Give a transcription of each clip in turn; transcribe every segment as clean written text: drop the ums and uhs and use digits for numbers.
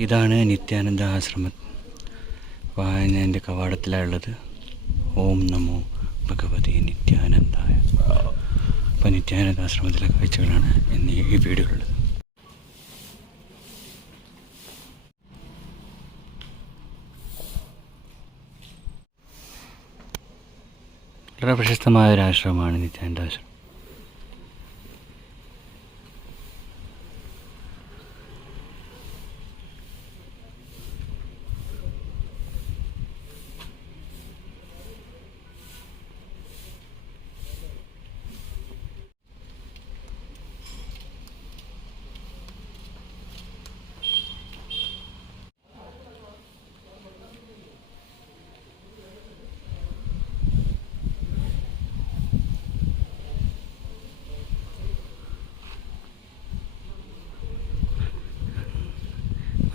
ഇതാണ് നിത്യാനന്ദ ആശ്രമം. ഞാൻ എൻ്റെ കവാടത്തിലാണുള്ളത്. ഓം നമോ ഭഗവതി നിത്യാനന്ദായ. അപ്പോൾ നിത്യാനന്ദ ആശ്രമത്തിലെ കാഴ്ചകളാണ് ഇന്ന് ഈ വീഡിയോയിലുള്ളത്. വളരെ പ്രശസ്തമായ ഒരു ആശ്രമമാണ് നിത്യാനന്ദ ആശ്രമം.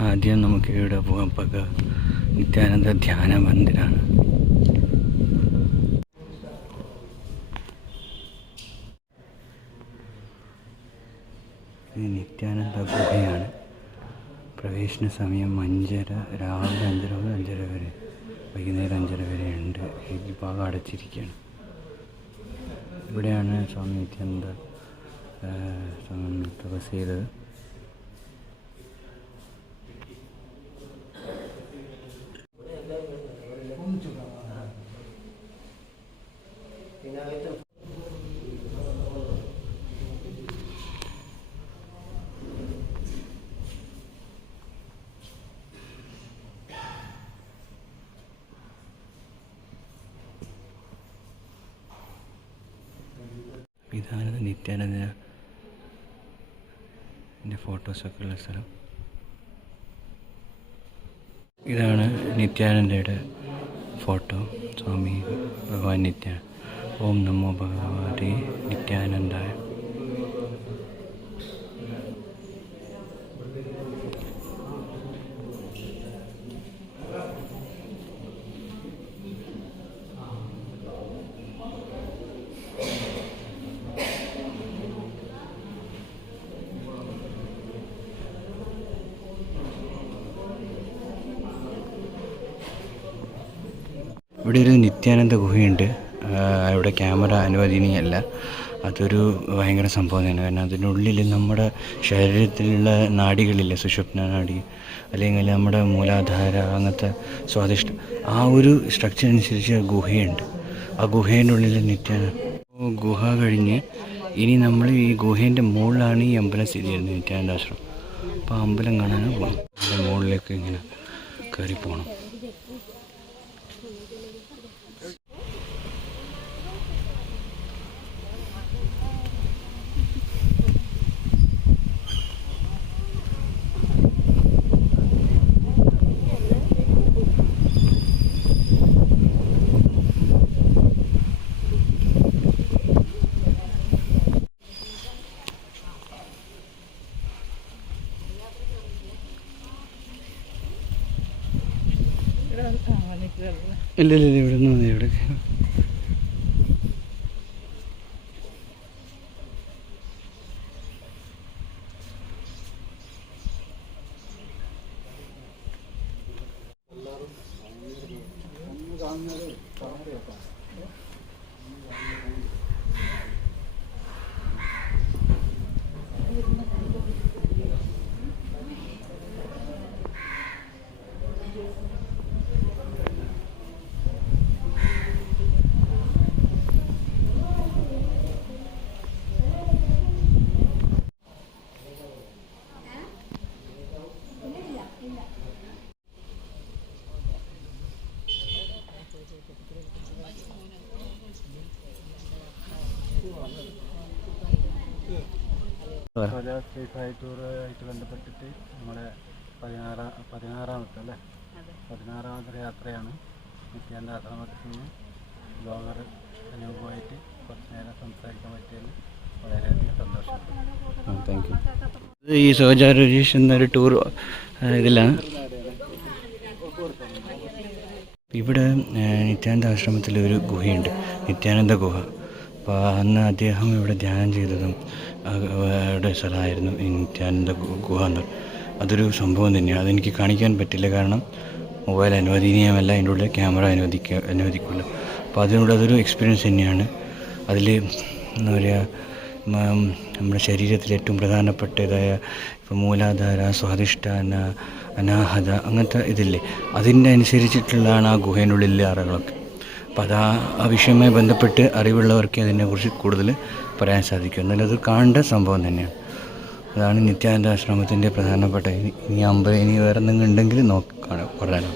ആദ്യം നമുക്ക് ഇവിടെ പോകാം. നിത്യാനന്ദ ധ്യാന മന്ദിരാണ്. ഇത് നിത്യാനന്ദ ഗുഹയാണ്. പ്രവേശന സമയം 5:30, രാവിലെ 5:30 മുതൽ 5:30 വരെ, വൈകുന്നേരം 5:30 വരെ ഉണ്ട്. ഈ ഭാഗം അടച്ചിരിക്കുകയാണ്. ഇവിടെയാണ് സ്വാമി നിത്യാനന്ദ തപസ് ചെയ്തത്. ഇതാണ് നിത്യാനന്ദൻ്റെ ഫോട്ടോസൊക്കെ ഉള്ള സ്ഥലം. ഇതാണ് നിത്യാനന്ദയുടെ ഫോട്ടോ. സ്വാമി ഭഗവാൻ നിത്യാനന്ദ. ഓം നമോ ഭഗവതി നിത്യാനന്ദായ. ഇവിടെ ഒരു നിത്യാനന്ദ ഗുഹയുണ്ട്. ഇവിടെ ക്യാമറ അനുവദനീയമല്ല. അതൊരു ഭയങ്കര സംഭവം തന്നെ. കാരണം അതിനുള്ളിൽ നമ്മുടെ ശരീരത്തിലുള്ള നാഡികളില്ലേ, സുഷുപ്ന നാഡി അല്ലെങ്കിൽ നമ്മുടെ മൂലാധാര, അങ്ങനത്തെ സ്വാദിഷ്ട ആ ഒരു സ്ട്രക്ചർ അനുസരിച്ച് ഗുഹയുണ്ട്. ആ ഗുഹേൻ്റെ ഉള്ളിൽ ഗുഹ കഴിഞ്ഞ് ഇനി നമ്മൾ ഈ ഗുഹേൻ്റെ മുകളിലാണ് ഈ അമ്പലം സ്ഥിതി ചെയ്യുന്നത്, നിത്യാനന്ദ ആശ്രമം. അപ്പോൾ ആ അമ്പലം കാണാനാണ് പോകണം. അതിൻ്റെ മുകളിലേക്ക് ഇങ്ങനെ കയറി പോകണം. ഇല്ല ഇവിടെ നിന്ന് മതി. ഇവിടെ സ്പേസ് ടൂറായിട്ട് ബന്ധപ്പെട്ടിട്ട് നമ്മുടെ 16ാമത്തെ യാത്രയാണ്. നിത്യാനന്ദ ആശ്രമത്തിൽ നിന്ന് ബ്ലോഗർ അനൂപുമായിട്ട് കുറച്ച് നേരം സംസാരിക്കാൻ പറ്റിയതിൽ വളരെയധികം സന്തോഷം. Thank you. ഈ സോജാ രജീഷ് എന്നൊരു ടൂർ ഇതിലാണ്. ഇവിടെ നിത്യാനന്ദ ആശ്രമത്തിലൊരു ഗുഹയുണ്ട്, നിത്യാനന്ദ ഗുഹ. അപ്പോൾ അന്ന് അദ്ദേഹം ഇവിടെ ധ്യാനം ചെയ്തതും ഇവിടെ സ്ഥലമായിരുന്നു ഈ നിത്യാനന്ദ ഗുഹ എന്ന്. അതൊരു സംഭവം തന്നെയാണ്. അതെനിക്ക് കാണിക്കാൻ പറ്റില്ല, കാരണം മൊബൈൽ അനുവദനീയമല്ല, അതിൻ്റെ ഉള്ളിൽ ക്യാമറ അനുവദിക്കില്ല. അപ്പോൾ അതൊരു എക്സ്പീരിയൻസ് തന്നെയാണ്. അതിൽ എന്താ പറയുക, നമ്മുടെ ശരീരത്തിൽ ഏറ്റവും പ്രധാനപ്പെട്ടതായ ഇപ്പോൾ മൂലാധാര, സ്വാധിഷ്ഠാന, അനാഹത, അങ്ങനത്തെ ഇതില്ലേ, അതിൻ്റെ അനുസരിച്ചിട്ടുള്ളതാണ് ആ ഗുഹേനുള്ളിലെ അറകളൊക്കെ. അപ്പോൾ ആ വിഷയവുമായി ബന്ധപ്പെട്ട് അറിവുള്ളവർക്ക് അതിനെക്കുറിച്ച് കൂടുതൽ പറയാൻ സാധിക്കും. എന്നാലും അത് കാണേണ്ട സംഭവം തന്നെയാണ്. അതാണ് നിത്യാനന്ദ ആശ്രമത്തിൻ്റെ പ്രധാനപ്പെട്ട. ഇനി വേറെ എന്തെങ്കിലും ഉണ്ടെങ്കിൽ പറയാനോ.